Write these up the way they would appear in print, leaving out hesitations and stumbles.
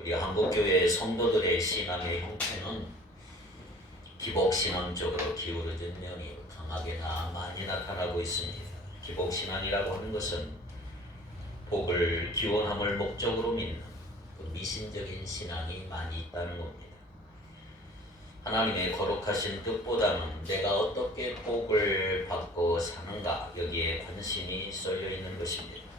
우리 한국교회 성도들의 신앙의 형태는 기복신앙 쪽으로 기울어진 면이 강하게나 많이 나타나고 있습니다. 기복신앙이라고 하는 것은 복을 기원함을 목적으로 믿는 그 미신적인 신앙이 많이 있다는 겁니다. 하나님의 거룩하신 뜻보다는 내가 어떻게 복을 받고 사는가, 여기에 관심이 쏠려 있는 것입니다.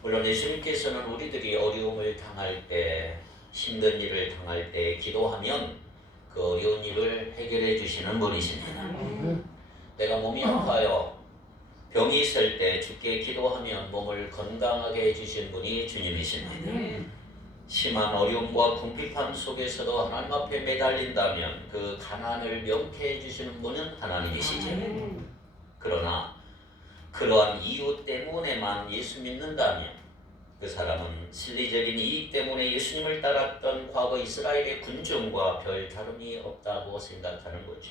물론 예수님께서는 우리들이 어려움을 당할 때, 힘든 일을 당할 때 기도하면 그 어려운 일을 해결해 주시는 분이십니다. 내가 몸이 아파요, 병이 있을 때 주께 기도하면 몸을 건강하게 해주신 분이 주님이십니다. 심한 어려움과 궁핍함 속에서도 하나님 앞에 매달린다면 그 가난을 명쾌해 주시는 분은 하나님이시죠. 그러나 그러한 이유 때문에만 예수 믿는다면 그 사람은 실리적인 이익 때문에 예수님을 따랐던 과거 이스라엘의 군중과 별 다름이 없다고 생각하는 거죠.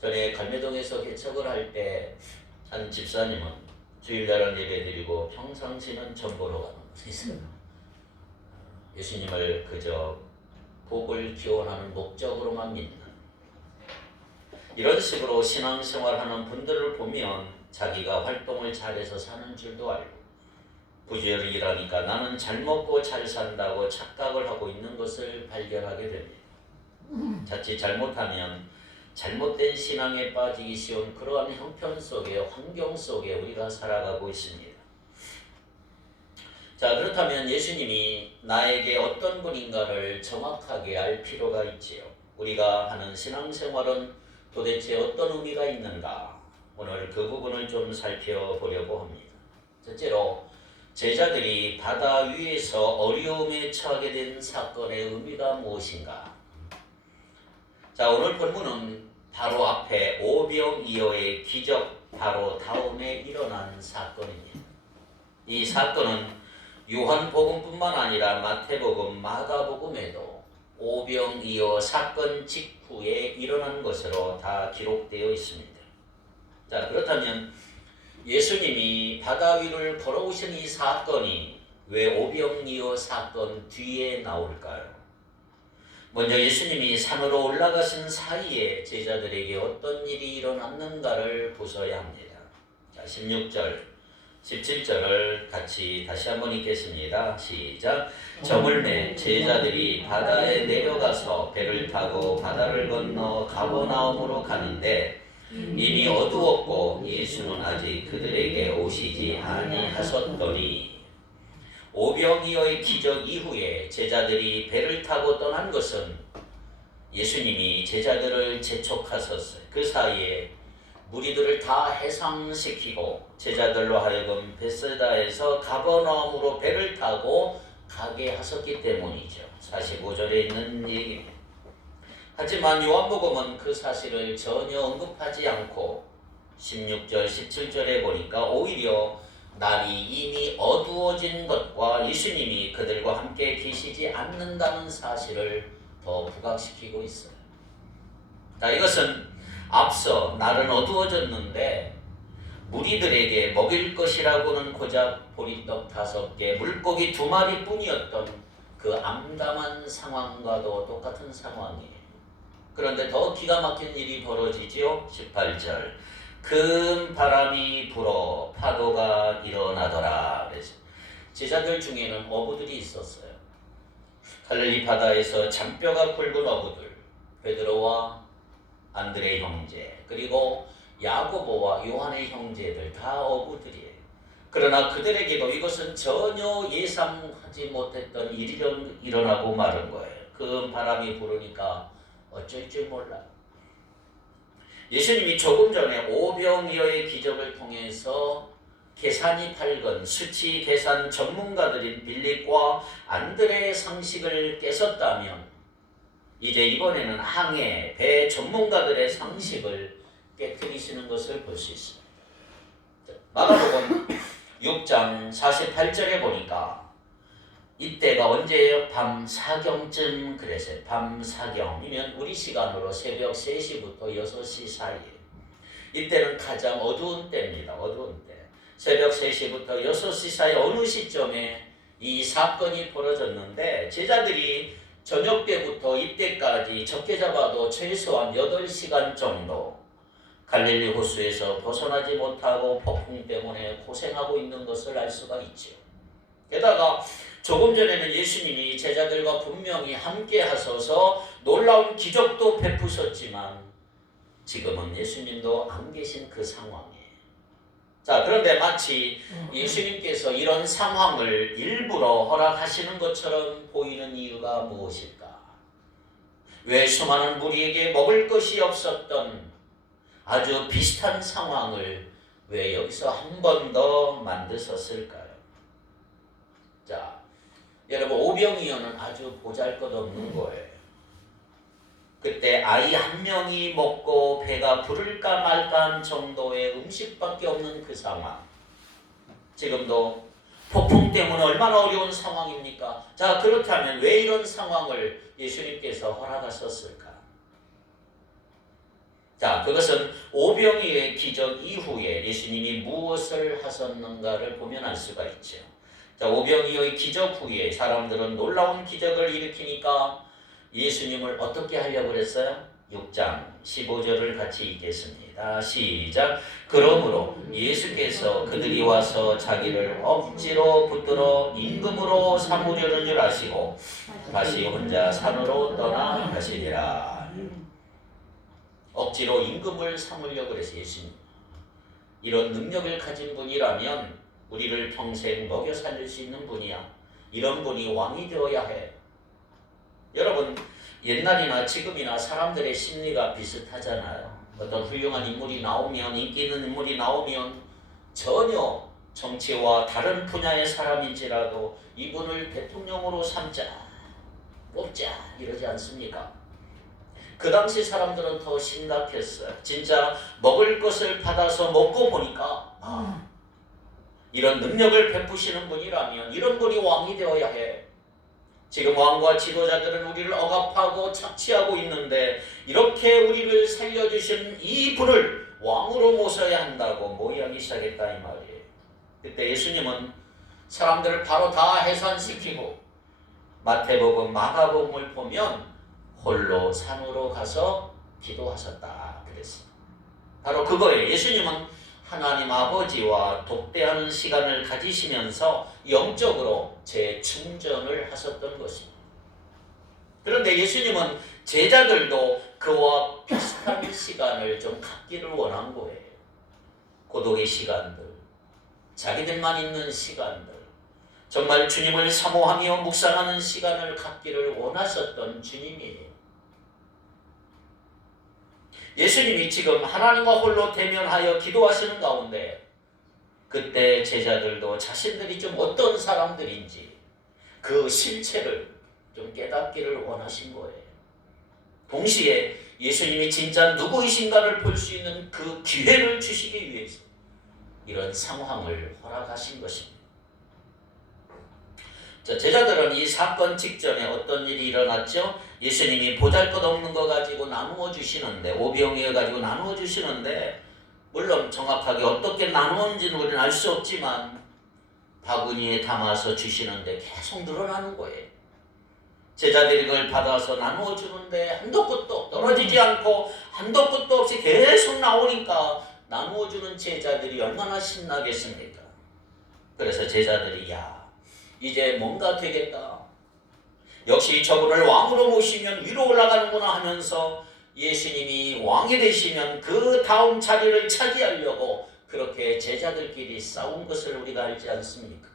전에 갈매동에서 개척을 할 때 한 집사님은 주일날은 예배드리고 평상시는 전 보러 가는 것이 있어요. 예수님을 그저 복을 기원하는 목적으로만 믿는, 이런 식으로 신앙생활하는 분들을 보면 자기가 활동을 잘해서 사는 줄도 알고 부지런히 일하니까 나는 잘 먹고 잘 산다고 착각을 하고 있는 것을 발견하게 됩니다. 자칫 잘못하면 잘못된 신앙에 빠지기 쉬운 그러한 형편 속에, 환경 속에 우리가 살아가고 있습니다. 자, 그렇다면 예수님이 나에게 어떤 분인가를 정확하게 알 필요가 있지요. 우리가 하는 신앙생활은 도대체 어떤 의미가 있는가? 오늘 그 부분을 좀 살펴보려고 합니다. 첫째로, 제자들이 바다 위에서 어려움에 처하게 된 사건의 의미가 무엇인가? 자, 오늘 본문은 바로 앞에 오병이어의 기적 바로 다음에 일어난 사건입니다. 이 사건은 요한복음뿐만 아니라 마태복음, 마가복음에도 오병이어 사건 직후에 일어난 것으로 다 기록되어 있습니다. 자, 그렇다면 예수님이 바다 위를 걸어오신 이 사건이 왜 오병이어 사건 뒤에 나올까요? 먼저 예수님이 산으로 올라가신 사이에 제자들에게 어떤 일이 일어났는가를 보셔야 합니다. 자, 16절, 17절을 같이 다시 한번 읽겠습니다. 시작. 저물매 제자들이 바다에 내려가서 배를 타고 바다를 건너 가버나움으로 가는데 이미 어두웠고 예수는 아직 그들에게 오시지 아니하셨더니, 오병이어의 기적 이후에 제자들이 배를 타고 떠난 것은 예수님이 제자들을 재촉하셨어요. 그 사이에 무리들을 다 해상시키고 제자들로 하여금 벳세다에서 가버나움으로 배를 타고 가게 하셨기 때문이죠. 45절에 있는 얘기입니다. 하지만 요한복음은 그 사실을 전혀 언급하지 않고 16절, 17절에 보니까 오히려 날이 이미 어두워진 것과 예수님이 그들과 함께 계시지 않는다는 사실을 더 부각시키고 있어요. 자, 이것은 앞서 날은 어두워졌는데 무리들에게 먹일 것이라고는 고작 보리떡 5개, 물고기 2마리 뿐이었던 그 암담한 상황과도 똑같은 상황이에요. 그런데 더 기가 막힌 일이 벌어지지요. 18절. 큰 바람이 불어 파도가 일어나더라. 그래서 제자들 중에는 어부들이 있었어요. 갈릴리 바다에서 잔뼈가 굵은 어부들, 베드로와 안드레 형제, 그리고 야고보와 요한의 형제들, 다 어부들이에요. 그러나 그들에게도 이것은 전혀 예상하지 못했던 일이 일어나고 마른 거예요. 큰 바람이 부르니까 어쩔 줄 몰라요. 예수님이 조금 전에 오병이어의 기적을 통해서 계산이 밝은 수치 계산 전문가들인 빌립과 안드레의 상식을 깨셨다면 이제 이번에는 항해, 배 전문가들의 상식을 깨뜨리시는 것을 볼 수 있습니다. 마가복음 6장 48절에 보니까 이때가 언제예요? 밤 사경쯤 그랬어요. 밤 사경이면 우리 시간으로 새벽 3시부터 6시 사이에. 이때는 가장 어두운 때입니다. 어두운 때. 새벽 3시부터 6시 사이 어느 시점에 이 사건이 벌어졌는데 제자들이 저녁 때부터 이때까지 적게 잡아도 최소한 8시간 정도 갈릴리 호수에서 벗어나지 못하고 폭풍 때문에 고생하고 있는 것을 알 수가 있죠. 게다가 조금 전에는 예수님이 제자들과 분명히 함께 하셔서 놀라운 기적도 베푸셨지만 지금은 예수님도 안 계신 그 상황이에요. 자, 그런데 마치 예수님께서 이런 상황을 일부러 허락하시는 것처럼 보이는 이유가 무엇일까? 왜 수많은 무리에게 먹을 것이 없었던 아주 비슷한 상황을 왜 여기서 한 번 더 만드셨을까요? 자, 여러분 오병이어는 아주 보잘것없는 거예요. 그때 아이 한 명이 먹고 배가 부를까 말까 한 정도의 음식밖에 없는 그 상황. 지금도 폭풍 때문에 얼마나 어려운 상황입니까? 자, 그렇다면 왜 이런 상황을 예수님께서 허락하셨을까? 자, 그것은 오병이어의 기적 이후에 예수님이 무엇을 하셨는가를 보면 알 수가 있죠. 자, 오병이어의 기적 후에 사람들은 놀라운 기적을 일으키니까 예수님을 어떻게 하려고 그랬어요? 6장 15절을 같이 읽겠습니다. 시작. 그러므로 예수께서 그들이 와서 자기를 억지로 붙들어 임금으로 삼으려는 줄 아시고 다시 혼자 산으로 떠나 가시니라. 억지로 임금을 삼으려고 그래서 예수님. 이런 능력을 가진 분이라면 우리를 평생 먹여 살릴 수 있는 분이야. 이런 분이 왕이 되어야 해. 여러분, 옛날이나 지금이나 사람들의 심리가 비슷하잖아요. 어떤 훌륭한 인물이 나오면, 인기 있는 인물이 나오면 전혀 정치와 다른 분야의 사람인지라도 이분을 대통령으로 삼자, 뽑자 이러지 않습니까? 그 당시 사람들은 더 심각했어요. 진짜 먹을 것을 받아서 먹고 보니까 이런 능력을 베푸시는 분이라면 이런 분이 왕이 되어야 해. 지금 왕과 지도자들은 우리를 억압하고 착취하고 있는데 이렇게 우리를 살려주신 이 분을 왕으로 모셔야 한다고 모의하기 시작했다 이 말이에요. 그때 예수님은 사람들을 바로 다 해산시키고 마태복음, 마가복음을 보면 홀로 산으로 가서 기도하셨다 그랬어요. 바로 그거예요. 예수님은 하나님 아버지와 독대하는 시간을 가지시면서 영적으로 재충전을 하셨던 것입니다. 그런데 예수님은 제자들도 그와 비슷한 시간을 좀 갖기를 원한 거예요. 고독의 시간들, 자기들만 있는 시간들, 정말 주님을 사모하며 묵상하는 시간을 갖기를 원하셨던 주님이에요. 예수님이 지금 하나님과 홀로 대면하여 기도하시는 가운데 그때 제자들도 자신들이 좀 어떤 사람들인지 그 실체를 좀 깨닫기를 원하신 거예요. 동시에 예수님이 진짜 누구이신가를 볼 수 있는 그 기회를 주시기 위해서 이런 상황을 허락하신 것입니다. 자, 제자들은 이 사건 직전에 어떤 일이 일어났죠? 예수님이 보잘것없는 거 가지고 나누어 주시는데, 오병이어 가지고 나누어 주시는데 물론 정확하게 어떻게 나누었는지는 우리는 알 수 없지만 바구니에 담아서 주시는데 계속 늘어나는 거예요. 제자들이 그걸 받아서 나누어 주는데 한도 끝도 떨어지지 않고 한도 끝도 없이 계속 나오니까 나누어 주는 제자들이 얼마나 신나겠습니까? 그래서 제자들이 이제 뭔가 되겠다. 역시 저분을 왕으로 모시면 위로 올라가는구나 하면서 예수님이 왕이 되시면 그 다음 자리를 차지하려고 그렇게 제자들끼리 싸운 것을 우리가 알지 않습니까?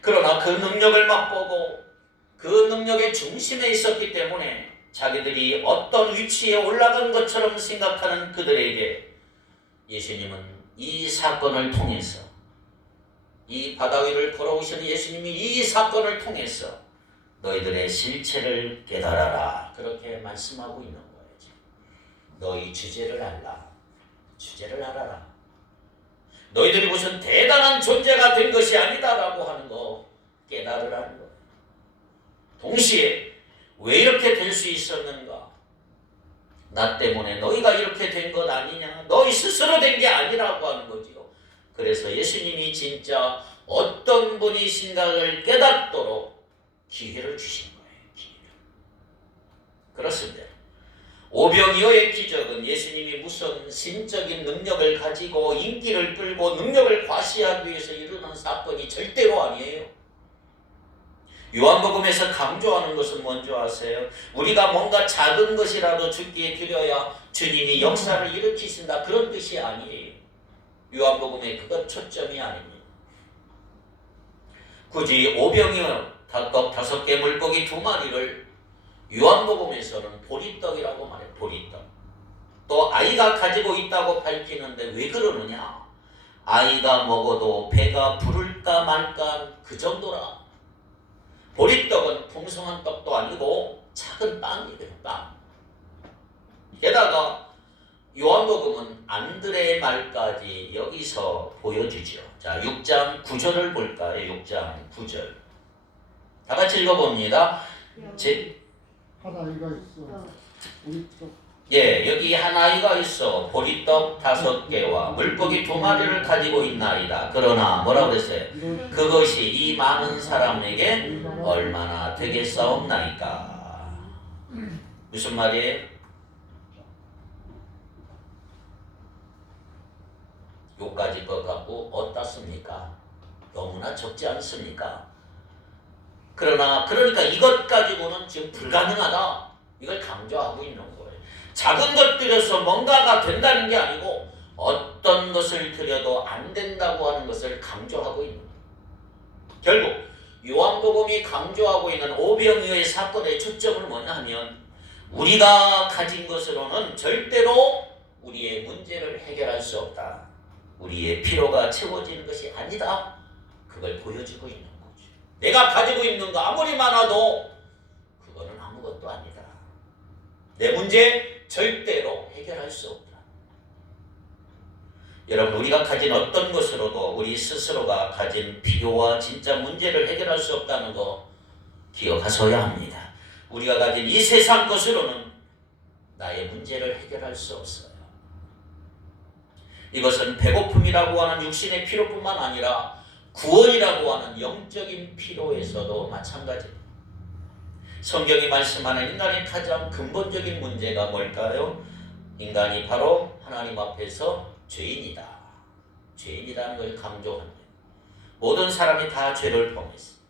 그러나 그 능력을 맛보고 그 능력의 중심에 있었기 때문에 자기들이 어떤 위치에 올라간 것처럼 생각하는 그들에게 예수님은 이 사건을 통해서 이 바다 위를 걸어오시는 예수님이 이 사건을 통해서 너희들의 실체를 깨달아라 그렇게 말씀하고 있는 거예요. 너희 주제를 알라. 주제를 알아라. 너희들이 무슨 대단한 존재가 된 것이 아니다라고 하는 거 깨달으라는 거예요. 동시에 왜 이렇게 될 수 있었는가? 나 때문에 너희가 이렇게 된 것 아니냐? 너희 스스로 된 게 아니라고 하는 거지요. 그래서 예수님이 진짜 어떤 분이 생각을 깨닫도록 기회를 주신 거예요. 기회를. 그렇습니다. 오병이어의 기적은 예수님이 무슨 신적인 능력을 가지고 인기를 끌고 능력을 과시하기 위해서 이루는 사건이 절대로 아니에요. 요한복음에서 강조하는 것은 뭔지 아세요? 우리가 뭔가 작은 것이라도 주께 드려야 주님이 역사를 일으키신다, 그런 뜻이 아니에요. 요한복음에 그것 초점이 아닙니다. 굳이 오병이어 닭떡 5개 물고기 2마리를 요한복음에서는 보리떡이라고 말해요. 보리떡. 또 아이가 가지고 있다고 밝히는데 왜 그러느냐? 아이가 먹어도 배가 부를까 말까 그 정도라. 보리떡은 풍성한 떡도 아니고 작은 빵이에요. 빵. 게다가 요한복음은 안드레의 말까지 여기서 보여주죠. 자, 6장 9절을 볼까요? 6장 9절. 다 같이 읽어봅니다. 하나이가 있어. 보리떡. 예, 여기 한 아이가 있어 보리떡 5개와 물고기 2마리를 가지고 있나이다. 그러나 뭐라고 그랬어요? 그것이 이 많은 사람에게 얼마나 되겠사옵나이까. 무슨 말이에요? 요까지 것 갖고 어떻습니까? 너무나 적지 않습니까? 그러니까 이것 가지고는 지금 불가능하다. 이걸 강조하고 있는 거예요. 작은 것 들여서 뭔가가 된다는 게 아니고 어떤 것을 들여도 안 된다고 하는 것을 강조하고 있는 거예요. 결국 요한복음이 강조하고 있는 오병이어의 사건의 초점은 뭐냐 하면 우리가 가진 것으로는 절대로 우리의 문제를 해결할 수 없다. 우리의 필요가 채워지는 것이 아니다. 그걸 보여주고 있는 거죠. 내가 가지고 있는 거 아무리 많아도 그거는 아무것도 아니다. 내 문제 절대로 해결할 수 없다. 여러분, 우리가 가진 어떤 것으로도 우리 스스로가 가진 필요와 진짜 문제를 해결할 수 없다는 거 기억하셔야 합니다. 우리가 가진 이 세상 것으로는 나의 문제를 해결할 수 없어요. 이것은 배고픔이라고 하는 육신의 필요뿐만 아니라 구원이라고 하는 영적인 필요에서도 마찬가지입니다. 성경이 말씀하는 인간의 가장 근본적인 문제가 뭘까요? 인간이 바로 하나님 앞에서 죄인이다. 죄인이라는 걸 강조합니다. 모든 사람이 다 죄를 범했습니다.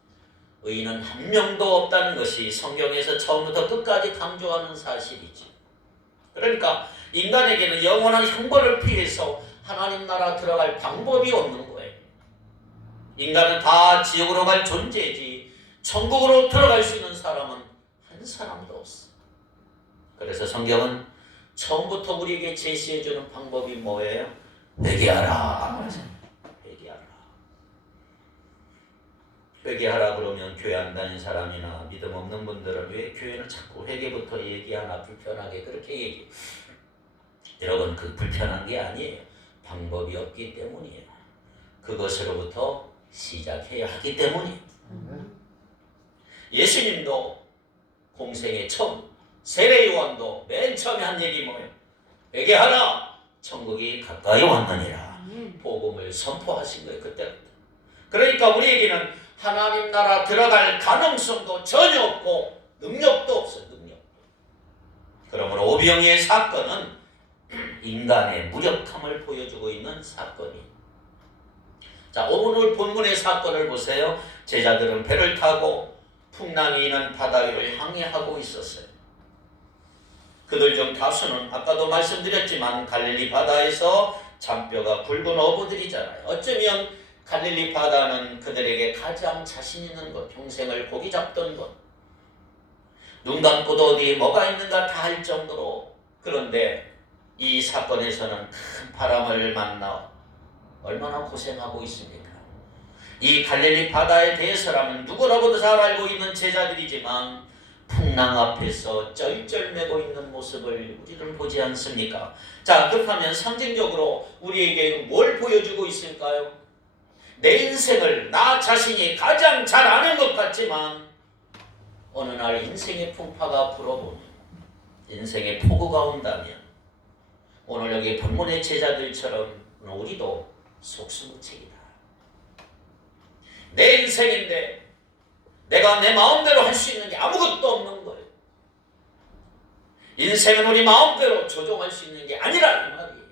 의인은 한 명도 없다는 것이 성경에서 처음부터 끝까지 강조하는 사실이지. 그러니까 인간에게는 영원한 형벌을 피해서 하나님 나라 들어갈 방법이 없는 거예요. 인간은 다 지옥으로 갈 존재이지 천국으로 들어갈 수 있는 사람은 한 사람도 없어. 그래서 성경은 처음부터 우리에게 제시해주는 방법이 뭐예요? 회개하라. 회개하라. 회개하라 그러면 교회 안 다닌 사람이나 믿음 없는 분들은 왜 교회는 자꾸 회개부터 얘기하나 불편하게 그렇게 얘기해요. 여러분, 그 불편한 게 아니에요. 방법이 없기 때문이에요. 그것으로부터 시작해야 하기 때문이에요. 예수님도 공생의 처음, 세례요한도 맨 처음에 한 얘기 뭐예요? 회개하라, 천국이 가까이 왔느니라. 복음을 선포하신 거예요. 그때부터. 그러니까 우리에게는 하나님 나라 들어갈 가능성도 전혀 없고 능력도 없어요. 능력도. 그러므로 오병이의 사건은 인간의 무력함을 보여주고 있는 사건이에요. 자, 오늘 본문의 사건을 보세요. 제자들은 배를 타고 풍랑이 있는 바다 위를 항해하고 있었어요. 그들 중 다수는 아까도 말씀드렸지만 갈릴리 바다에서 잔뼈가 굵은 어부들이잖아요. 어쩌면 갈릴리 바다는 그들에게 가장 자신 있는 곳, 평생을 고기 잡던 곳. 눈 감고도 어디에 뭐가 있는가 다 할 정도로. 그런데 이 사건에서는 큰 바람을 만나 얼마나 고생하고 있습니까? 이 갈릴리 바다에 대해서라면 누구라고도 잘 알고 있는 제자들이지만 풍랑 앞에서 쩔쩔매고 있는 모습을 우리는 보지 않습니까? 자, 그렇다면 상징적으로 우리에게 뭘 보여주고 있을까요? 내 인생을 나 자신이 가장 잘 아는 것 같지만 어느 날 인생의 풍파가 불어보면, 인생의 폭우가 온다면 오늘 여기 본문의 제자들처럼 우리도 속수무책이다. 내 인생인데 내가 내 마음대로 할 수 있는 게 아무것도 없는 거예요. 인생은 우리 마음대로 조종할 수 있는 게 아니라 이 말이에요.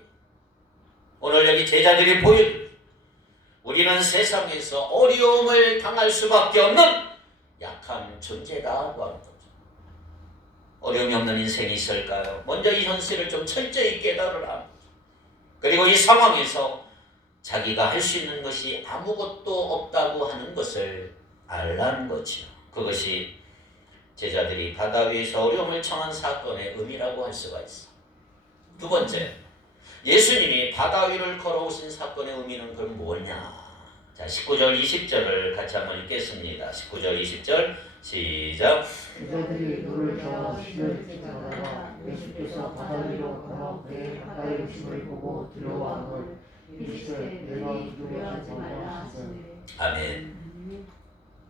오늘 여기 제자들이 보여준 우리는 세상에서 어려움을 당할 수밖에 없는 약한 존재다고 하는 거죠. 어려움이 없는 인생이 있을까요? 먼저 이 현실을 좀 철저히 깨달으라. 그리고 이 상황에서 자기가 할 수 있는 것이 아무것도 없다고 하는 것을 알라는 거죠. 그것이 제자들이 바다 위에서 어려움을 청한 사건의 의미라고 할 수가 있어. 두 번째, 예수님이 바다 위를 걸어오신 사건의 의미는 그럼 뭐냐? 자, 19절 20절을 같이 한번 읽겠습니다. 19절 20절 시작. 제자들이 물을 저어 시를 지나다가 예수께서 바다 위로 걸어 배에 가까이 오심을 보고 두려워하고 이르시되 내가 두려워하지 말라 하시니. 아멘.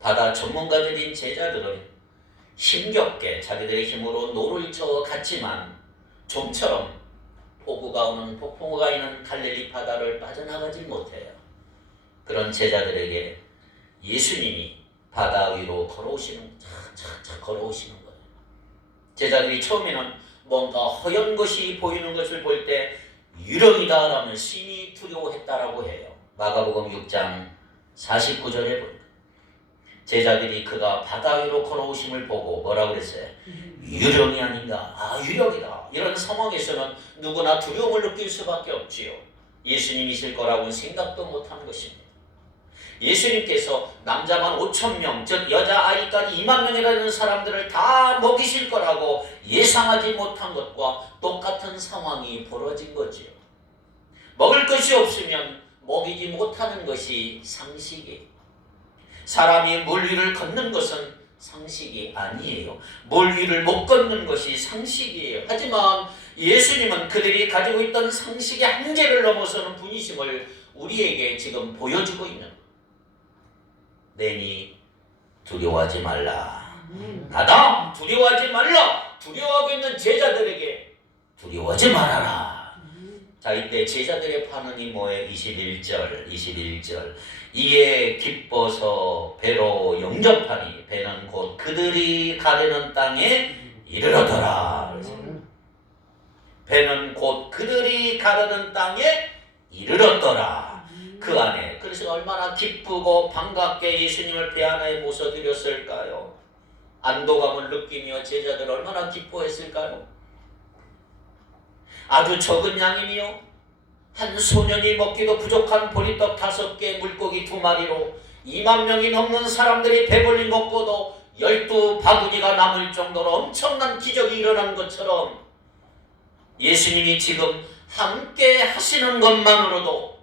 바다 전문가들인 제자들은 힘겹게 자기들의 힘으로 노를 저어 갔지만 좀처럼 폭우가 오는 폭풍우가 있는 갈릴리 바다를 빠져나가지 못해요. 그런 제자들에게 예수님이 바다 위로 걸어오시는 착착착 걸어오시는 거예요. 제자들이 처음에는 뭔가 허연 것이 보이는 것을 볼 때 유령이다라는 심히 두려워했다라고 해요. 마가복음 6장 49절에 보니까 제자들이 그가 바다 위로 걸어오심을 보고 뭐라고 그랬어요? 유령이 아닌가? 아, 유령이다. 이런 상황에서는 누구나 두려움을 느낄 수밖에 없지요. 예수님이실 거라고는 생각도 못한 것입니다. 예수님께서 남자만 5,000명, 즉 여자아이까지 2만 명이라는 사람들을 다 먹이실 거라고 예상하지 못한 것과 똑같은 상황이 벌어진 거지요. 먹을 것이 없으면 먹이지 못하는 것이 상식이에요. 사람이 물 위를 걷는 것은 상식이 아니에요. 물 위를 못 걷는 것이 상식이에요. 하지만 예수님은 그들이 가지고 있던 상식의 한계를 넘어서는 분이심을 우리에게 지금 보여주고 있는 거예요. 내니 두려워하지 말라. 나다 두려워하지 말라. 두려워하고 있는 제자들에게 두려워하지 말아라. 자, 이때 제자들의 반응이 뭐예요? 21절 이에 기뻐서 배로 영접하니 배는 곧 그들이 가려는 땅에 이르러더라. 배는 곧 그들이 가려는 땅에 이르렀더라. 그 안에 그래서 얼마나 기쁘고 반갑게 예수님을 배 안에 모셔드렸을까요? 안도감을 느끼며 제자들 얼마나 기뻐했을까요? 아주 적은 양이며 한 소년이 먹기도 부족한 보리떡 5개 물고기 2마리로 2만 명이 넘는 사람들이 배불리 먹고도 12바구니가 남을 정도로 엄청난 기적이 일어난 것처럼 예수님이 지금 함께 하시는 것만으로도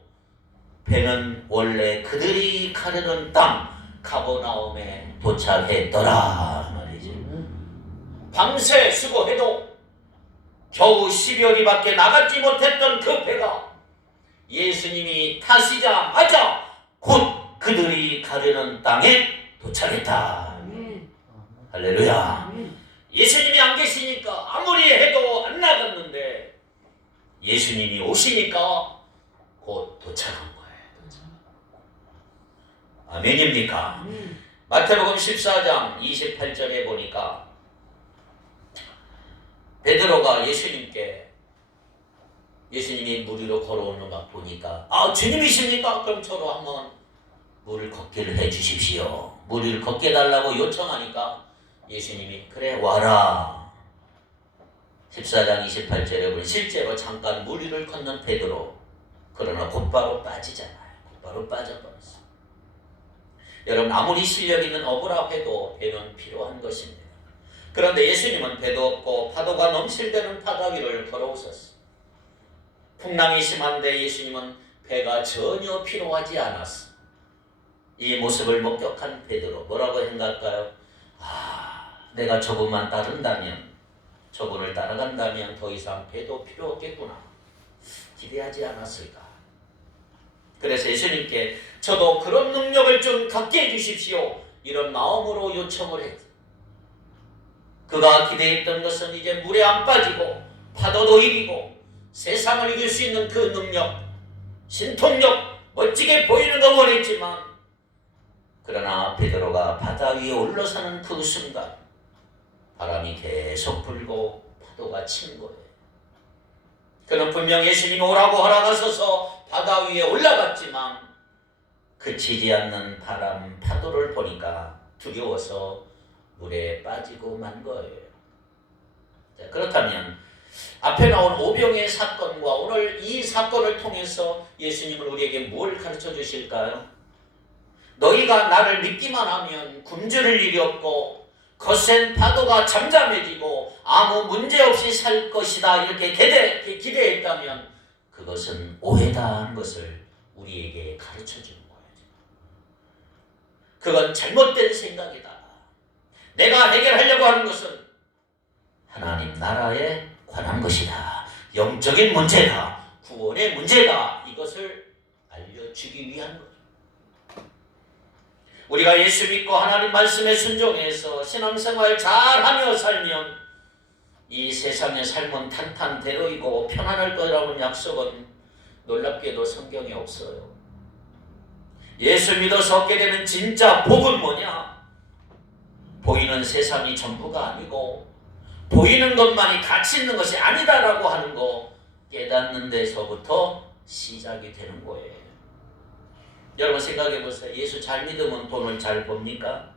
배는 원래 그들이 가려는 땅 가버나움에 도착했더라 말이지. 밤새 수고해도 겨우 10여리밖에 나가지 못했던 그 배가 예수님이 타시자마자 곧 그들이 가려는 땅에 도착했다. 할렐루야. 예수님이 안 계시니까 아무리 해도 안 나갔는데 예수님이 오시니까 곧 도착한 거예요. 아멘입니까? 마태복음 14장 28절에 보니까 베드로가 예수님이 물 위로 걸어오는 거 보니까 아, 주님이십니까? 그럼 저로 한번 물을 걷기를 해주십시오. 물 위를 걷게 달라고 요청하니까 예수님이 그래 와라. 14장 28절에 보니 실제로 잠깐 물 위를 걷는 베드로, 그러나 곧바로 빠지잖아요. 곧바로 빠져버렸어. 여러분, 아무리 실력 있는 어부라 해도 배는 필요한 것입니다. 그런데 예수님은 배도 없고 파도가 넘실대는 바다 위를 걸어오셨어. 풍랑이 심한데 예수님은 배가 전혀 필요하지 않았어. 이 모습을 목격한 베드로 뭐라고 생각할까요? 아, 내가 저분만 따른다면, 저분을 따라간다면 더 이상 배도 필요 없겠구나. 기대하지 않았을까? 그래서 예수님께 저도 그런 능력을 좀 갖게 해주십시오. 이런 마음으로 요청을 했죠. 그가 기대했던 것은 이제 물에 안 빠지고 파도도 이기고 세상을 이길 수 있는 그 능력, 신통력, 멋지게 보이는 거 원했지만 그러나 베드로가 바다 위에 올라서는 그 순간 바람이 계속 불고 파도가 치는 거예요. 그는 분명 예수님이 오라고 허락하셔서 바다 위에 올라갔지만 그치지 않는 바람, 파도를 보니까 두려워서 물에 빠지고 만 거예요. 자, 그렇다면 앞에 나온 오병의 사건과 오늘 이 사건을 통해서 예수님은 우리에게 뭘 가르쳐 주실까요? 너희가 나를 믿기만 하면 굶주릴 일이 없고 거센 파도가 잠잠해지고 아무 문제 없이 살 것이다 이렇게 기대했다면 그것은 오해다 하는 것을 우리에게 가르쳐 주는 거예요. 그건 잘못된 생각이다. 내가 해결하려고 하는 것은 하나님 나라에 관한 것이다. 영적인 문제다. 구원의 문제다. 이것을 알려주기 위한 거죠. 우리가 예수 믿고 하나님 말씀에 순종해서 신앙생활 잘하며 살면 이 세상의 삶은 탄탄대로이고 편안할 거라는 약속은 놀랍게도 성경에 없어요. 예수 믿어서 얻게 되는 진짜 복은 뭐냐? 보이는 세상이 전부가 아니고 보이는 것만이 가치 있는 것이 아니다라고 하는 거 깨닫는 데서부터 시작이 되는 거예요. 여러분 생각해 보세요. 예수 잘 믿으면 돈을 잘 법니까?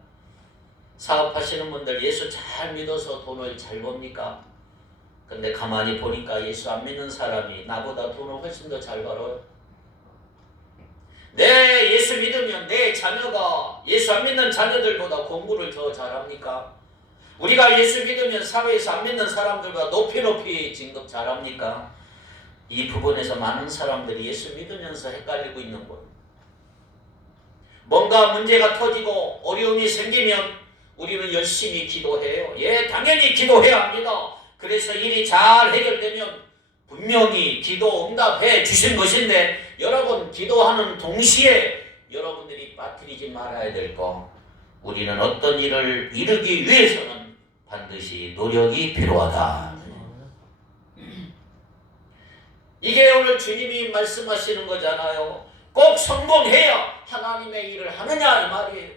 사업하시는 분들 예수 잘 믿어서 돈을 잘 법니까? 근데 가만히 보니까 예수 안 믿는 사람이 나보다 돈을 훨씬 더 잘 벌어요. 내 예수 믿으면 내 자녀가 예수 안 믿는 자녀들보다 공부를 더 잘합니까? 우리가 예수 믿으면 사회에서 안 믿는 사람들보다 높이 진급 잘합니까? 이 부분에서 많은 사람들이 예수 믿으면서 헷갈리고 있는 거예요. 뭔가 문제가 터지고 어려움이 생기면 우리는 열심히 기도해요. 예, 당연히 기도해야 합니다. 그래서 일이 잘 해결되면 분명히 기도 응답해 주신 것인데 여러분 기도하는 동시에 여러분들이 빠뜨리지 말아야 될 거 우리는 어떤 일을 이루기 위해서는 반드시 노력이 필요하다. 이게 오늘 주님이 말씀하시는 거잖아요. 꼭 성공해야 하나님의 일을 하느냐 이 말이에요.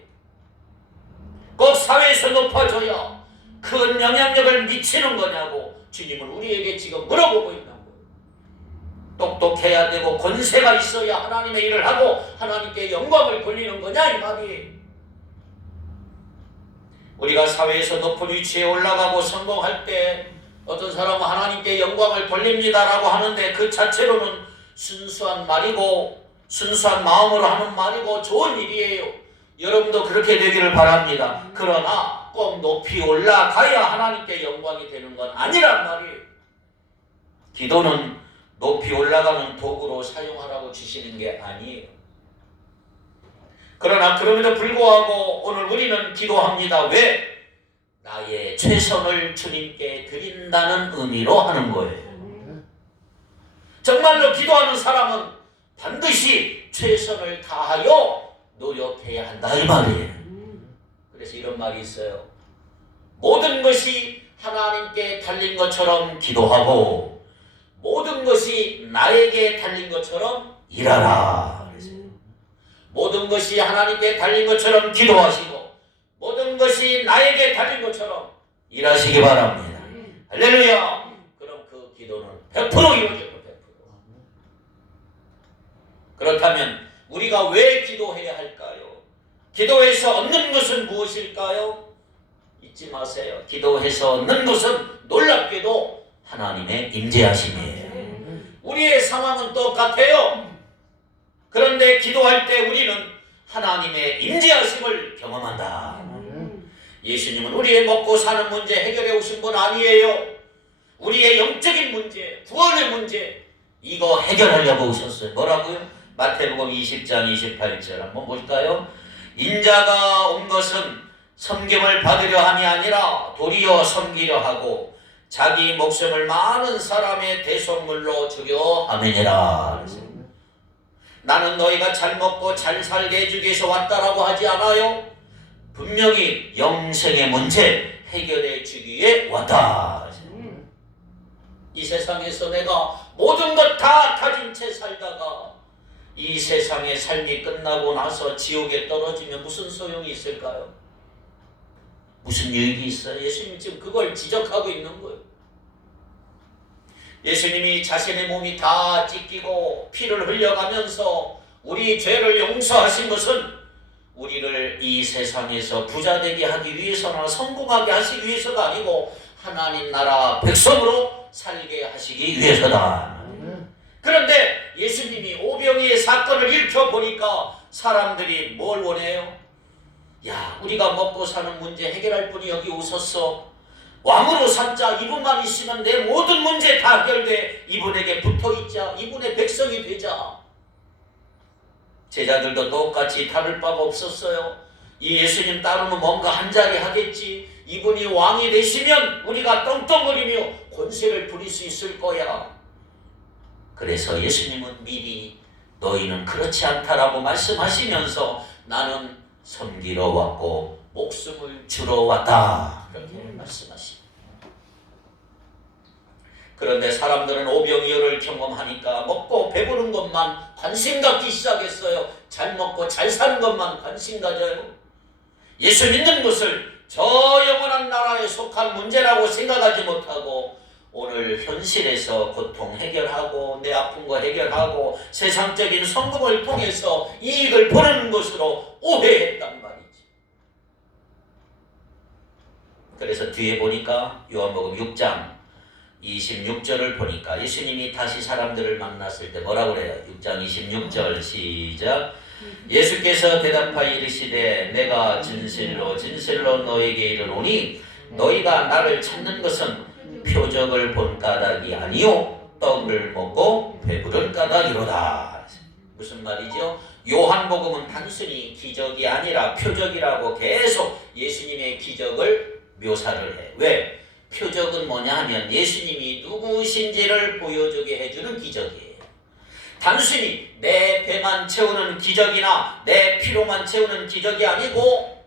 꼭 사회에서 높아져야 큰 영향력을 미치는 거냐고 주님은 우리에게 지금 물어보고 있는 거예요. 똑똑해야 되고 권세가 있어야 하나님의 일을 하고 하나님께 영광을 돌리는 거냐 이 말이에요. 우리가 사회에서 높은 위치에 올라가고 성공할 때 어떤 사람은 하나님께 영광을 돌립니다라고 하는데 그 자체로는 순수한 말이고 순수한 마음으로 하는 말이고 좋은 일이에요. 여러분도 그렇게 되기를 바랍니다. 그러나 꼭 높이 올라가야 하나님께 영광이 되는 건 아니란 말이에요. 기도는 높이 올라가는 도구로 사용하라고 주시는 게 아니에요. 그러나 그럼에도 불구하고 오늘 우리는 기도합니다. 왜? 나의 최선을 주님께 드린다는 의미로 하는 거예요. 정말로 기도하는 사람은 반드시 최선을 다하여 노력해야 한다 이 말이에요. 그래서 이런 말이 있어요. 모든 것이 하나님께 달린 것처럼 기도하고 모든 것이 나에게 달린 것처럼 일하라. 모든 것이 하나님께 달린 것처럼 기도하시고 모든 것이 나에게 달린 것처럼 일하시기 바랍니다. 할렐루야. 그럼 그 기도는 100% 이루어집니다. 100%. 그렇다면 우리가 왜 기도해야 할까요? 기도해서 얻는 것은 무엇일까요? 잊지 마세요. 기도해서 얻는 것은 놀랍게도 하나님의 임재하심이에요. 우리의 상황은 똑같아요. 그런데 기도할 때 우리는 하나님의 임재하심을 경험한다. 예수님은 우리의 먹고 사는 문제 해결해 오신 분 아니에요. 우리의 영적인 문제, 구원의 문제 이거 해결하려고 오셨어요. 뭐라고요? 마태복음 20장 28절 한번 볼까요? 인자가 온 것은 섬김을 받으려 함이 아니라 도리어 섬기려 하고 자기 목숨을 많은 사람의 대속물로 주려 함이니라. 나는 너희가 잘 먹고 잘 살게 해주기 위해서 왔다라고 하지 않아요. 분명히 영생의 문제 해결해 주기 위해 왔다. 이 세상에서 내가 모든 것 다 가진 채 살다가 이 세상의 삶이 끝나고 나서 지옥에 떨어지면 무슨 소용이 있을까요? 무슨 유익이 있어요? 예수님이 지금 그걸 지적하고 있는 거예요. 예수님이 자신의 몸이 다 찢기고 피를 흘려가면서 우리 죄를 용서하신 것은 우리를 이 세상에서 부자되게 하기 위해서나 성공하게 하시기 위해서가 아니고 하나님 나라 백성으로 살게 하시기 위해서다. 그런데 예수님이 오병이의 사건을 일켜보니까 사람들이 뭘 원해요? 야, 우리가 먹고 사는 문제 해결할 분이 여기 오셨어. 왕으로 삼자. 이분만 있으면 내 모든 문제 다 해결돼. 이분에게 붙어있자. 이분의 백성이 되자. 제자들도 똑같이 다를 바가 없었어요. 이 예수님 따르면 뭔가 한 자리 하겠지. 이분이 왕이 되시면 우리가 떵떵거리며 권세를 부릴 수 있을 거야. 그래서 예수님은 미리 너희는 그렇지 않다라고 말씀하시면서 나는 섬기러 왔고 목숨을 주러 왔다. 그렇게 말씀하십니다. 그런데 사람들은 오병이어를 경험하니까 먹고 배부른 것만 관심 갖기 시작했어요. 잘 먹고 잘 사는 것만 관심 가져요. 예수 믿는 것을 저 영원한 나라에 속한 문제라고 생각하지 못하고 오늘 현실에서 고통 해결하고 내 아픈 거 해결하고 세상적인 성공을 통해서 이익을 보는 것으로 오해했단 말이지. 그래서 뒤에 보니까 요한복음 6장 26절을 보니까 예수님이 다시 사람들을 만났을 때 뭐라고 그래요? 6장 26절 시작. 예수께서 대답하여 이르시되 내가 진실로 진실로 너에게 이르노니 너희가 나를 찾는 것은 표적을 본 까닭이 아니요 떡을 먹고 배부른 까닭이로다. 무슨 말이죠? 요한복음은 단순히 기적이 아니라 표적이라고 계속 예수님의 기적을 묘사를 해. 왜? 표적은 뭐냐 하면 예수님이 누구신지를 보여주게 해주는 기적이에요. 단순히 내 배만 채우는 기적이나 내 피로만 채우는 기적이 아니고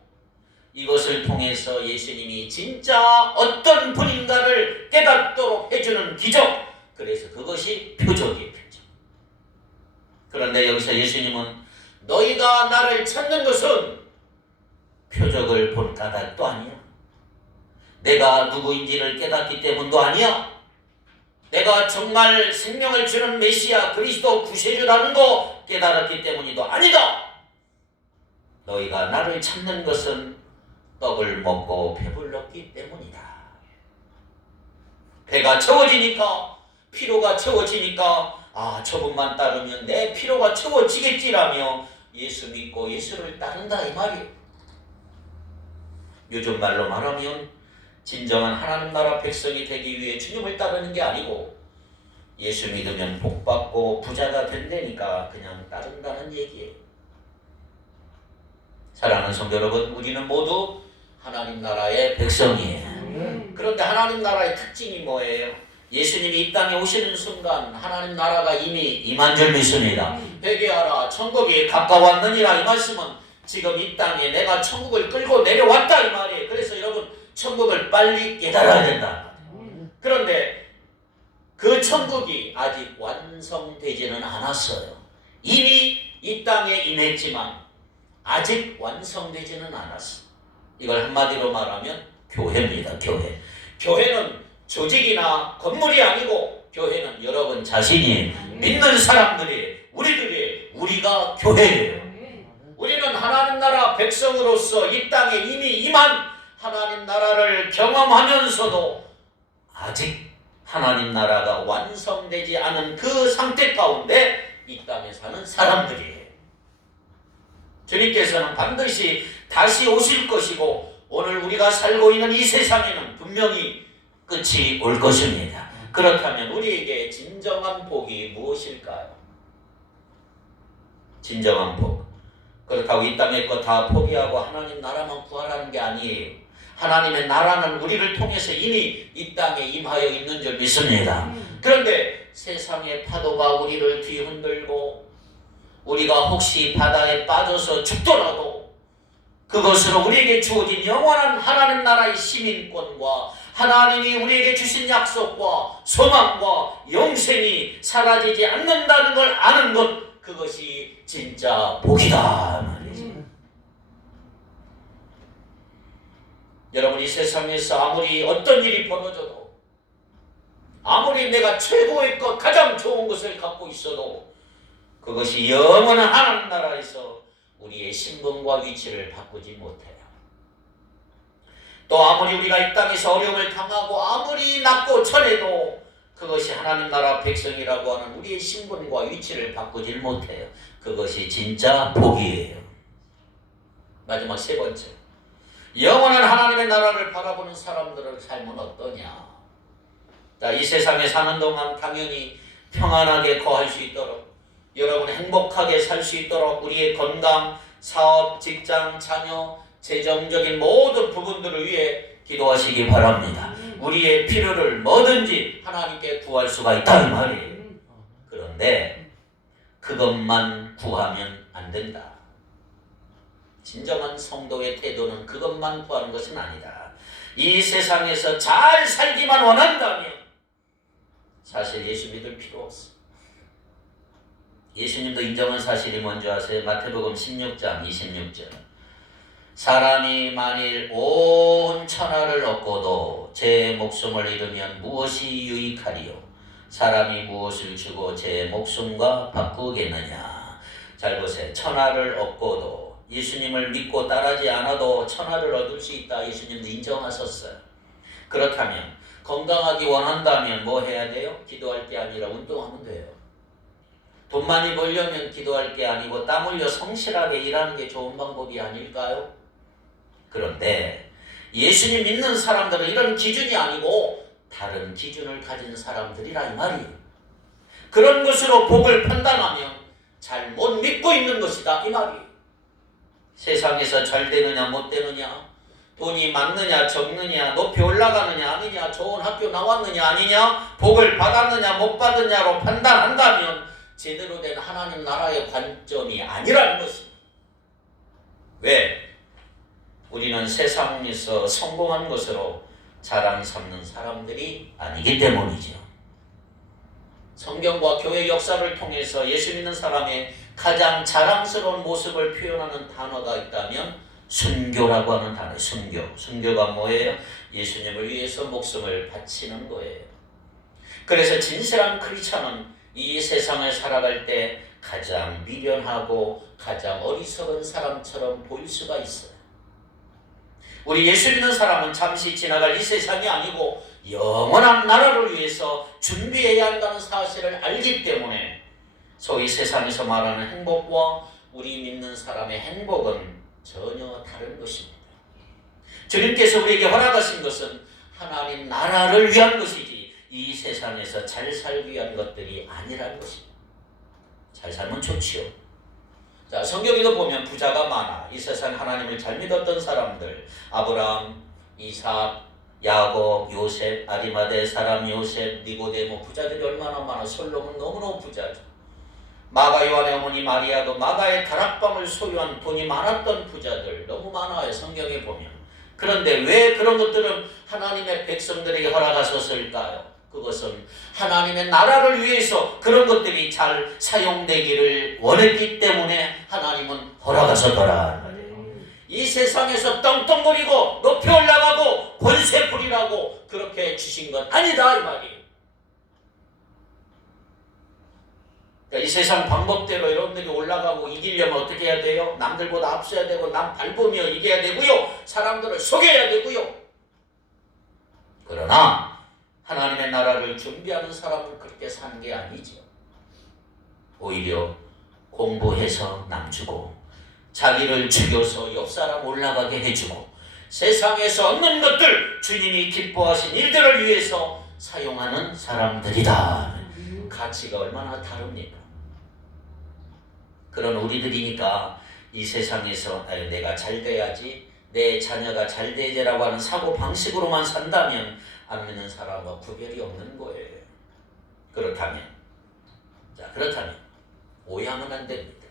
이것을 통해서 예수님이 진짜 어떤 분인가를 깨닫도록 해주는 기적. 그래서 그것이 표적이에요. 표적. 그런데 여기서 예수님은 너희가 나를 찾는 것은 표적을 본 까닭도 아니야. 내가 누구인지를 깨닫기 때문도 아니야. 내가 정말 생명을 주는 메시아 그리스도 구세주라는 거 깨달았기 때문이도 아니다. 너희가 나를 찾는 것은 떡을 먹고 배불렀기 때문이다. 배가 채워지니까 피로가 채워지니까 아 저분만 따르면 내 피로가 채워지겠지라며 예수 믿고 예수를 따른다 이 말이에요. 요즘 말로 말하면 진정한 하나님 나라 백성이 되기 위해 주님을 따르는 게 아니고 예수 믿으면 복받고 부자가 된다니까 그냥 따른다는 얘기예요. 사랑하는 성도 여러분, 우리는 모두 하나님 나라의 백성이에요. 그런데 하나님 나라의 특징이 뭐예요? 예수님이 이 땅에 오시는 순간 하나님 나라가 이미 임한 줄 믿습니다. 회개하라 천국이 가까웠느니라. 이 말씀은 지금 이 땅에 내가 천국을 끌고 내려왔다 이 말이에요. 그래서 여러분 천국을 빨리 깨달아야 된다. 그런데 그 천국이 아직 완성되지는 않았어요. 이미 이 땅에 임했지만 아직 완성되지는 않았어. 이걸 한마디로 말하면 교회입니다. 교회. 교회는 조직이나 건물이 아니고 교회는 여러분 자신이 믿는 사람들이 우리가 교회예요. 우리는 하나님 나라 백성으로서 이 땅에 이미 임한 하나님 나라를 경험하면서도 아직 하나님 나라가 완성되지 않은 그 상태 가운데 이 땅에 사는 사람들이에요. 주님께서는 반드시 다시 오실 것이고 오늘 우리가 살고 있는 이 세상에는 분명히 끝이 올 것입니다. 그렇다면 우리에게 진정한 복이 무엇일까요? 진정한 복. 그렇다고 이 땅의 것 다 포기하고 하나님 나라만 구하라는 게 아니에요. 하나님의 나라는 우리를 통해서 이미 이 땅에 임하여 있는 줄 믿습니다. 그런데 세상의 파도가 우리를 뒤흔들고 우리가 혹시 바다에 빠져서 죽더라도 그것으로 우리에게 주어진 영원한 하나님 나라의 시민권과 하나님이 우리에게 주신 약속과 소망과 영생이 사라지지 않는다는 걸 아는 것, 그것이 진짜 복이다 말이죠. 여러분, 이 세상에서 아무리 어떤 일이 벌어져도, 아무리 내가 최고의 것, 가장 좋은 것을 갖고 있어도 그것이 영원한 하나님 나라에서 우리의 신분과 위치를 바꾸지 못해요. 또 아무리 우리가 이 땅에서 어려움을 당하고 아무리 낮고 천해도 그것이 하나님 나라 백성이라고 하는 우리의 신분과 위치를 바꾸질 못해요. 그것이 진짜 복이에요. 마지막 세 번째, 영원한 하나님의 나라를 바라보는 사람들의 삶은 어떠냐? 자, 이 세상에 사는 동안 당연히 평안하게 거할 수 있도록, 여러분 행복하게 살 수 있도록 우리의 건강, 사업, 직장, 자녀, 재정적인 모든 부분들을 위해 기도하시기 바랍니다. 우리의 필요를 뭐든지 하나님께 구할 수가 있다는 말이에요. 그런데 그것만 구하면 안 된다. 진정한 성도의 태도는 그것만 구하는 것은 아니다. 이 세상에서 잘 살기만 원한다면 사실 예수 믿을 필요 없어. 예수님도 인정한 사실이 뭔지 아세요? 마태복음 16장 26절. 사람이 만일 온 천하를 얻고도 제 목숨을 잃으면 무엇이 유익하리요? 사람이 무엇을 주고 제 목숨과 바꾸겠느냐? 잘 보세요. 천하를 얻고도, 예수님을 믿고 따르지 않아도 천하를 얻을 수 있다. 예수님도 인정하셨어요. 그렇다면 건강하기 원한다면 뭐 해야 돼요? 기도할 게 아니라 운동하면 돼요. 돈 많이 벌려면 기도할 게 아니고 땀 흘려 성실하게 일하는 게 좋은 방법이 아닐까요? 그런데 예수님 믿는 사람들은 이런 기준이 아니고 다른 기준을 가진 사람들이라 이 말이에요. 그런 것으로 복을 판단하면 잘못 믿고 있는 것이다 이 말이에요. 세상에서 잘 되느냐 못 되느냐, 돈이 많느냐 적느냐, 높이 올라가느냐 아니냐, 좋은 학교 나왔느냐 아니냐, 복을 받았느냐 못 받았냐로 판단한다면 제대로 된 하나님 나라의 관점이 아니라는 것입니다. 왜? 우리는 세상에서 성공한 것으로 자랑 삼는 사람들이 아니기 때문이죠. 성경과 교회 역사를 통해서 예수 믿는 사람의 가장 자랑스러운 모습을 표현하는 단어가 있다면 순교라고 하는 단어예요. 순교. 순교가 뭐예요? 예수님을 위해서 목숨을 바치는 거예요. 그래서 진실한 크리스찬은 이 세상을 살아갈 때 가장 미련하고 가장 어리석은 사람처럼 보일 수가 있어요. 우리 예수 믿는 사람은 잠시 지나갈 이 세상이 아니고 영원한 나라를 위해서 준비해야 한다는 사실을 알기 때문에 소위 세상에서 말하는 행복과 우리 믿는 사람의 행복은 전혀 다른 것입니다. 주님께서 우리에게 허락하신 것은 하나님 나라를 위한 것이지 이 세상에서 잘 살기 위한 것들이 아니라는 것입니다. 잘 살면 좋지요. 자, 성경에도 보면 부자가 많아. 이 세상 하나님을 잘 믿었던 사람들, 아브라함, 이삭, 야곱, 요셉, 아리마대 사람 요셉, 니고데모, 부자들이 얼마나 많아. 솔로몬 너무너무 부자죠. 마가 요한의 어머니 마리아도 마가의 다락방을 소유한 돈이 많았던 부자들 너무 많아요. 성경에 보면. 그런데 왜 그런 것들은 하나님의 백성들에게 허락하셨을까요? 그것은 하나님의 나라를 위해서 그런 것들이 잘 사용되기를 원했기 때문에 하나님은 허락하셨더라. 이 세상에서 떵떵거리고 높이 올라가고 권세 부리라고 그렇게 주신 건 아니다 이 말이에요. 그러니까 이 세상 방법대로 여러분들이 올라가고 이기려면 어떻게 해야 돼요? 남들보다 앞서야 되고 남 밟으며 이겨야 되고요. 사람들을 속여야 되고요. 그러나 하나님의 나라를 준비하는 사람은 그렇게 사는 게 아니죠. 오히려 공부해서 남주고 자기를 죽여서 옆 사람 올라가게 해주고 세상에서 얻는 것들 주님이 기뻐하신 일들을 위해서 사용하는 사람들이다. 가치가 얼마나 다릅니까? 그런 우리들이니까 이 세상에서 내가 잘 돼야지, 내 자녀가 잘 되자라고 하는 사고 방식으로만 산다면 안 믿는 사람과 구별이 없는 거예요. 그렇다면 오해하면 안 됩니다.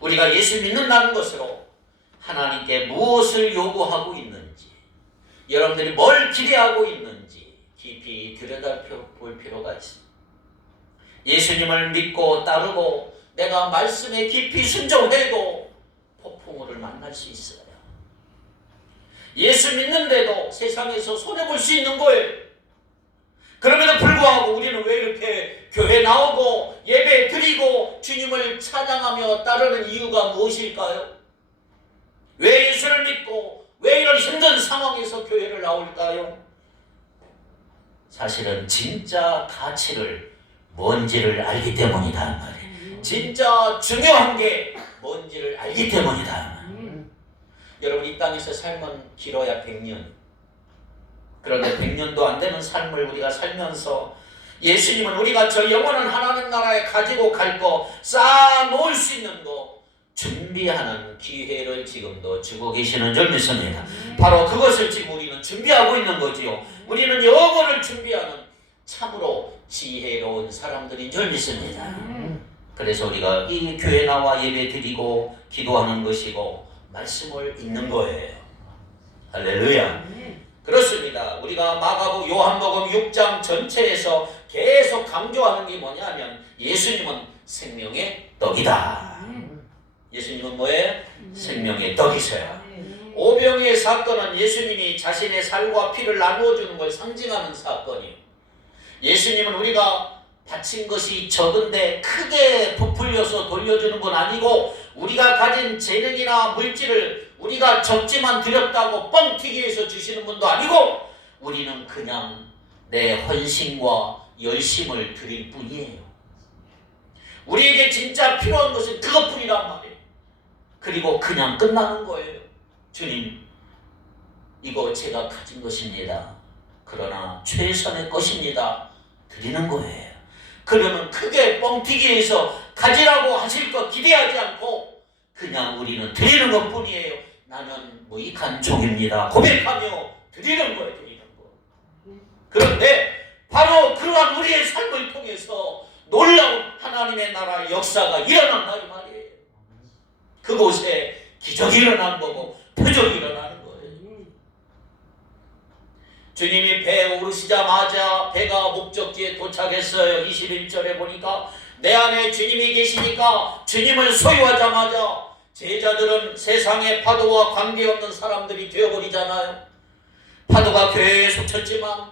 우리가 예수 믿는다는 것으로 하나님께 무엇을 요구하고 있는지, 여러분들이 뭘 기대하고 있는지 깊이 들여다볼 필요가 있습니다. 예수님을 믿고 따르고 내가 말씀에 깊이 순종해도 폭풍우를 만날 수 있어요. 예수 믿는데도 세상에서 손해볼 수 있는 거예요. 그럼에도 불구하고 우리는 왜 이렇게 교회 나오고 예배 드리고 주님을 찬양하며 따르는 이유가 무엇일까요? 왜 예수를 믿고 왜 이런 힘든 상황에서 교회를 나올까요? 사실은 진짜 가치를 뭔지를 알기 때문이다 말이에요. 진짜 중요한 게 뭔지를 알기 때문이다. 여러분, 이 땅에서 삶은 길어야 100년. 그런데 100년도 안 되는 삶을 우리가 살면서 예수님은 우리가 저 영원한 하나님 나라에 가지고 갈 거, 쌓아 놓을 수 있는 거 준비하는 기회를 지금도 주고 계시는 줄 믿습니다. 바로 그것을 지금 우리는 준비하고 있는 거지요. 우리는 영원을 준비하는 참으로 지혜로운 사람들인 줄 믿습니다. 그래서 우리가 이 교회 나와 예배 드리고 기도하는 것이고 말씀을 읽는 거예요. 할렐루야. 그렇습니다. 우리가 마가복음, 요한복음 6장 전체에서 계속 강조하는 게 뭐냐면 예수님은 생명의 떡이다. 예수님은 뭐예요? 생명의 떡이세요. 오병이의 사건은 예수님이 자신의 살과 피를 나누어 주는 걸 상징하는 사건이에요. 예수님은 우리가 바친 것이 적은데 크게 부풀려서 돌려주는 건 아니고, 우리가 가진 재능이나 물질을 우리가 적지만 드렸다고 뻥튀기해서 주시는 분도 아니고, 우리는 그냥 내 헌신과 열심을 드릴 뿐이에요. 우리에게 진짜 필요한 것은 그것뿐이란 말이에요. 그리고 그냥 끝나는 거예요. 주님, 이거 제가 가진 것입니다. 그러나 최선의 것입니다. 드리는 거예요. 그러면 크게 뻥튀기해서 가지라고 하실 것 기대하지 않고 그냥 우리는 드리는 것뿐이에요. 나는 무익한 종입니다. 고백하며 드리는 거예요. 드리는 거. 그런데 바로 그러한 우리의 삶을 통해서 놀라운 하나님의 나라의 역사가 일어난다 이 말이에요. 그곳에 기적이 일어나는 거고 표적이 일어나는 거예요. 주님이 배에 오르시자마자 배가 목적지에 도착했어요. 21절에 보니까 내 안에 주님이 계시니까 주님을 소유하자마자 제자들은 세상의 파도와 관계없는 사람들이 되어버리잖아요. 파도가 교회에 속쳤지만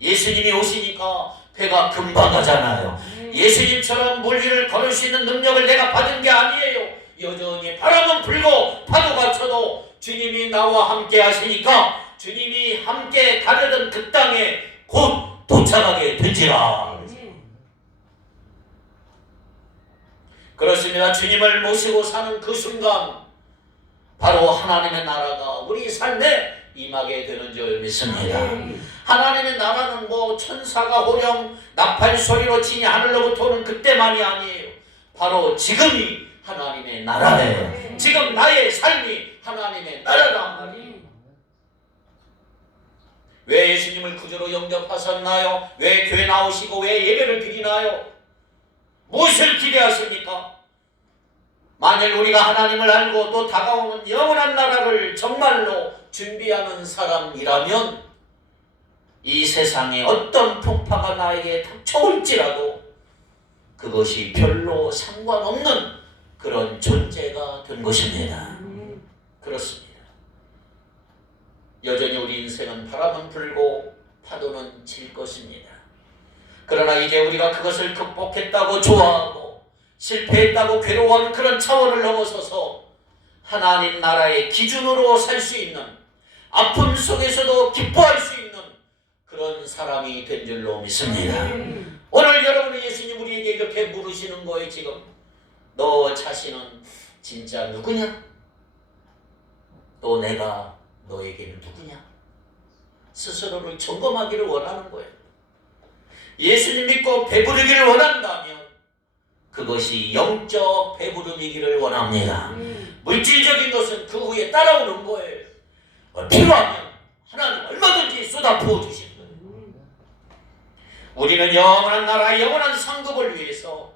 예수님이 오시니까 배가 금방 가잖아요. 예수님처럼 물 위를 걸을 수 있는 능력을 내가 받은 게 아니에요. 여전히 바람은 불고 파도가 쳐도 주님이 나와 함께 하시니까 주님이 함께 가려던 그 땅에 곧 도착하게 되지라. 그렇습니다. 주님을 모시고 사는 그 순간 바로 하나님의 나라가 우리 삶에 임하게 되는 줄 믿습니다. 하나님의 나라는 뭐 천사가 호령 나팔 소리로 치니 하늘로부터 오는 그때만이 아니에요. 바로 지금이 하나님의 나라예요. 지금 나의 삶이 하나님의 나라란 말이에요. 왜 예수님을 구주로 영접하셨나요? 왜 교회 나오시고 왜 예배를 드리나요? 무엇을 기대하십니까? 만일 우리가 하나님을 알고 또 다가오는 영원한 나라를 정말로 준비하는 사람이라면 이 세상에 어떤 풍파가 나에게 닥쳐올지라도 그것이 별로 상관없는 그런 존재가 된 것입니다. 그렇습니다. 여전히 우리 인생은 바람은 불고 파도는 칠 것입니다. 그러나 이제 우리가 그것을 극복했다고 좋아하고 실패했다고 괴로워하는 그런 차원을 넘어서서 하나님 나라의 기준으로 살 수 있는, 아픔 속에서도 기뻐할 수 있는 그런 사람이 된 줄로 믿습니다. 오늘 여러분은 예수님 우리에게 이렇게 물으시는 거예요. 지금 너 자신은 진짜 누구냐? 또 내가 너에게는 누구냐? 스스로를 점검하기를 원하는 거예요. 예수님 믿고 배부르기를 원한다면 그것이 영적 배부름이기를 원합니다. 물질적인 것은 그 후에 따라오는 거예요. 필요하면 하나님 얼마든지 쏟아 부어주시는 거예요. 우리는 영원한 나라, 영원한 상급을 위해서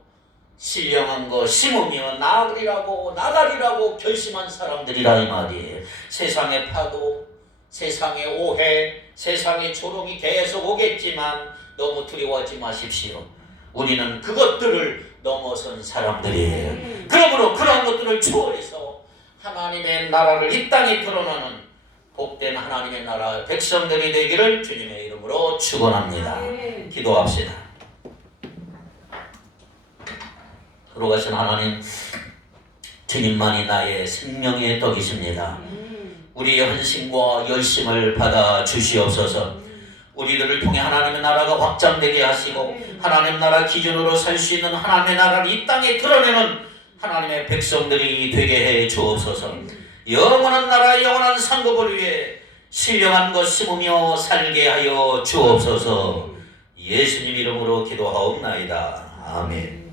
신령한 거 심으며 나가리라고 결심한 사람들이라 이 말이에요. 세상의 파도, 세상의 오해, 세상의 조롱이 계속 오겠지만 너무 두려워하지 마십시오. 우리는 그것들을 넘어선 사람들이에요. 그러므로 그러한 것들을 초월해서 하나님의 나라를 이 땅에 드러나는 복된 하나님의 나라 백성들이 되기를 주님의 이름으로 축원합니다. 기도합시다. 돌아가신 하나님, 주님만이 나의 생명의 떡이십니다. 우리의 헌신과 열심을 받아 주시옵소서. 우리들을 통해 하나님의 나라가 확장되게 하시고 하나님 나라 기준으로 살 수 있는 하나님의 나라를 이 땅에 드러내는 하나님의 백성들이 되게 해 주옵소서. 영원한 나라 영원한 상급을 위해 신령한 것 심으며 살게 하여 주옵소서. 예수님 이름으로 기도하옵나이다. 아멘.